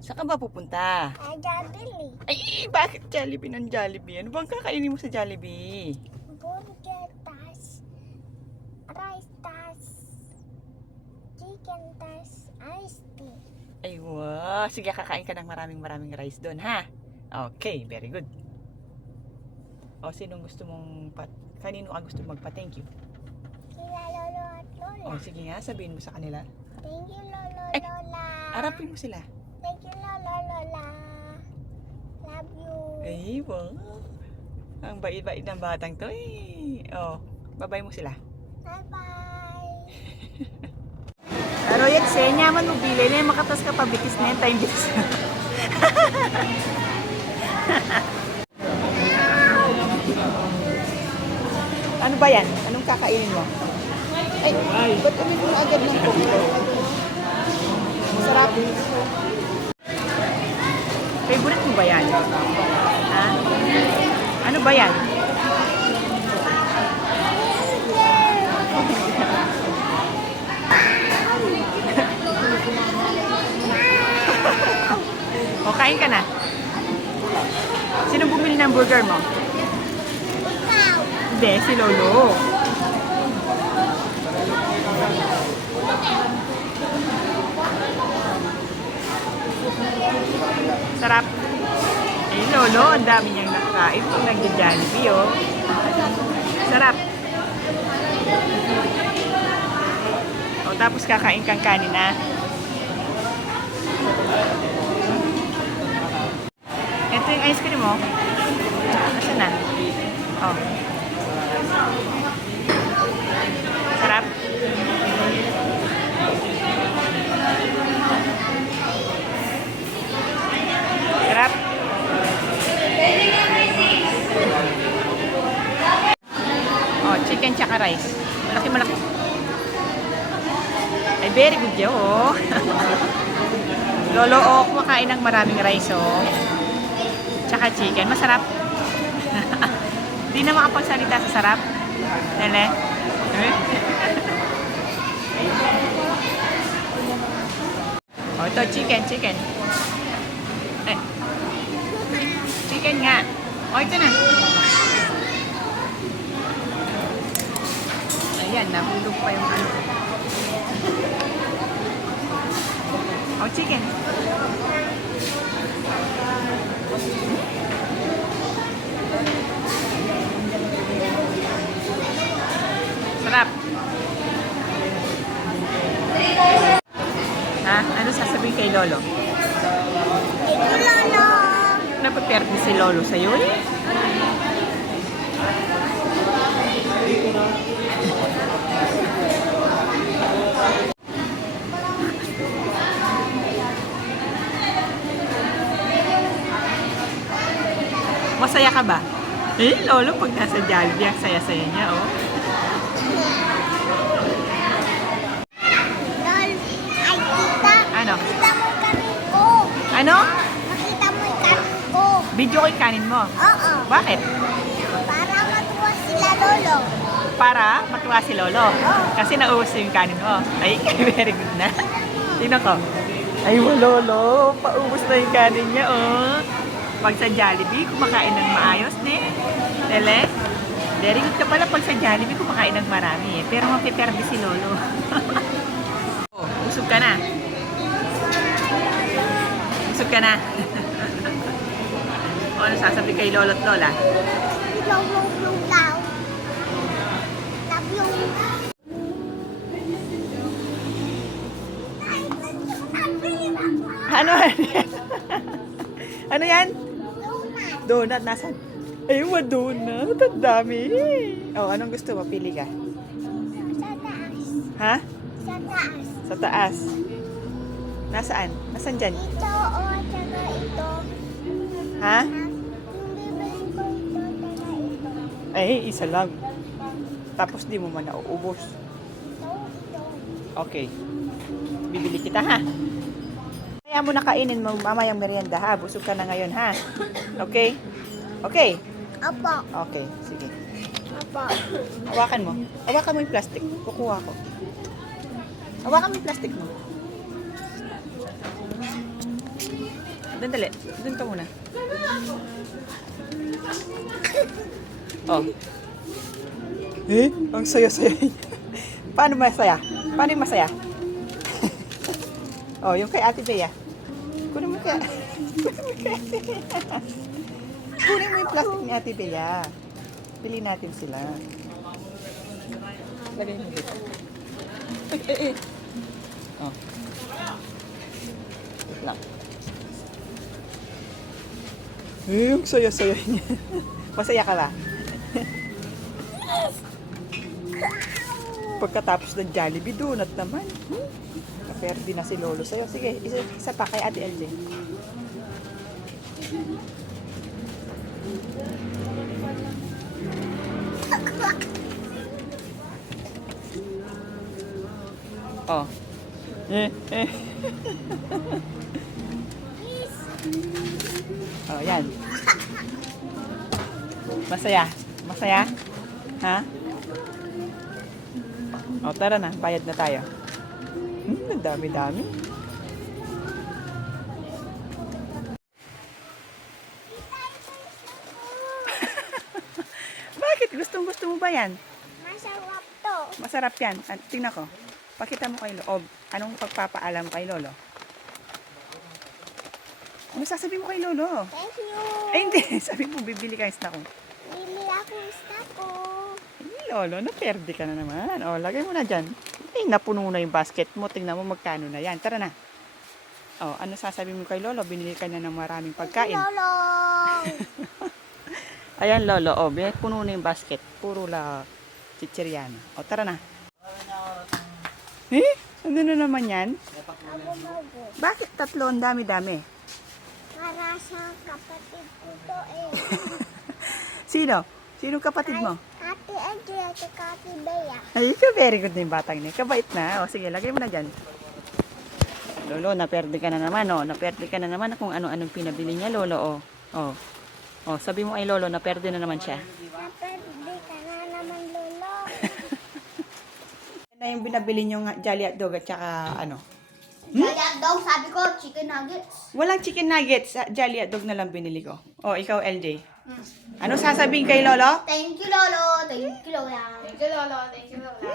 Saan ka ba pupunta? Jollibee. Ay, bakit Jollibee ng Jollibee? Ano bang kakainin mo sa Jollibee? Burger, tas rice, tas chicken, tas iced tea. Ay, wow. Sige, kakain ka ng maraming rice doon, ha? Okay, very good. O, sinong gusto mong kanino ka gusto magpa-thank you? Sila Lolo at Lola. O, sige nga, sabihin mo sa kanila. Thank you, Lolo, Ay, Lola. Harapin mo sila. Thank you, Lolo, Lola. Love you. Ay, wow. Ang bait-bait ng batang to, eh. O, babay mo sila. Bye-bye. Pero yan, nyaman mo bilay na yung makatas ka pabitis na yan, time bitis. Ano ba yan? Anong kakainin mo? Ay, ba't kami mo agad ng coke? Masarap. Favorite mo ba yan? Ha? Ano ba yan? O, kain ka na. Sino bumili ng burger mo? Ikaw. Hindi, si Lolo. Sarap. Eh, Lolo, ang dami niyang nakakain pag nagja-Jollibee, oh. Sarap. O, tapos kakain kang kanin na. Ito yung ice cream mo. Nasaan na? Oh. Sarap. Sarap. Oh, chicken tsaka rice. Malaki. Ay, very good yun, oh. Lolo, oh, kumakain ng maraming rice, oh. Tsaka chicken. Masarap. Di na makapagsalita sa sarap. Nele? Oh, ito, chicken. Eh. Chicken nga. Oh, ito na. Ayan, nahulog pa yung ano. Oh, chicken. Sarap. Ha? Ano sasabihin kay Lolo? Thank you, Lolo. Napaperte si Lolo sa'yo eh. Masaya ka ba? Eh, Lolo, pag nasa Jollibee, ang saya-saya niya, oh. Lol, ay tita. Ano? Nakita mo yung kanin ko. Ano? Nakita mo yung kanin ko. Video ko yung kanin mo. Oo. Bakit? Para matuwa sila, Lolo. Para matuwa si Lolo. Kasi naubos yung kanin mo. Ay, very good na. Tingnan ko. Ay, Lolo, paubos na yung kanin niya, oh. Pag sa Jollibee, kumakain ng maayos, ne? Lele? Very good ka pala pag sa Jollibee, kumakain ng marami, eh. Pero mapiperde si Lolo. Oh, busog ka na. Busog ka na. O, ano sasabi kay Lolo at Lola? Lolo, daw. Love you. Ay, Ano yan? Ano yan? Luma. Donut, nasan? Ayun, donut. Ang dami. Oh, anong gusto mo? Pili ka. Sa taas. Ha? Sa taas. Sa taas. Nasaan? Nasaan dyan? Ito o tsaka ito. Ha? Yung bibiling ko ito tsaka ito. Ay, isa lang. Tapos di mo man nauubos. Ito. Okay. Bibili kita, ha? Kaya mo na kainin mo mamayang merienda, ha? Busog ka na ngayon, ha? Okay? Okay? Opo. Okay, sige. Opo. Hawakan mo. Hawakan mo yung plastic. Kukuha ko. Hawakan mo yung plastic mo. Dali. Doon ka muna. Oh. Ang saya-saya niya. Paano masaya? Paano yung masaya? Oh, yung kay Ate Bea. Kunin mo kaya. Kunin mo yung plastic ni Ate Bea. Pili natin sila. Lagay mo dito. Oh. Wait lang. Yung saya-saya niya. Masaya ka ba? Pagkatapos ng Jollibee, donut naman. Kaperde na si Lolo sa'yo. Sige, isa pa kay Ate LJ. Oh. Oh, yan. Masaya? Masaya? Ha? O, tara na. Bayad na tayo. Ang dami-dami. Bakit? Gustong-gusto mo ba yan? Masarap to. Masarap yan. Tingnan ko. Pakita mo kay Lolo. Anong pagpapaalam kay Lolo? Ano sasabihin mo kay Lolo? Thank you. Ay, hindi. Sabi mo, bibili ka ng snack ko. Bili ako snack ko. Lolo, naperde ka na naman. O, lagay mo na dyan. Ay, napuno na yung basket mo. Tingnan mo magkano na yan. Tara na. O, ano sasabihin mo kay Lolo? Binili ka na ng maraming pagkain. Lolo. Ayan, Lolo. O, puno na yung basket. Puro la chichiriana. O, tara na. Ano na naman yan? Ako mago. Bakit tatlo? Ang dami-dami. Para sa kapatid ko to eh. Sino? Sino kapatid mo? Ate Adria at Ate Bea. Ay, very good na yung batang niya. Kabait na. O, sige, lagay mo na dyan. Lolo, naperde ka na naman, o. Naperde ka na naman kung ano-anong pinabili niya, Lolo, o. O, sabi mo ay Lolo, naperde na naman siya. Naperde ka na naman, Lolo. Yan na yung binabili niyo nga, Jolly Hotdog at saka ano. Jolly hotdog, sabi ko, chicken nuggets. Walang chicken nuggets. Jolly Hotdog na lang binili ko. O, ikaw, LJ. Ano sasabihin kay Lolo? Thank you, Lolo. Thank you, Lola. Thank you, Lolo. Thank you, Lola.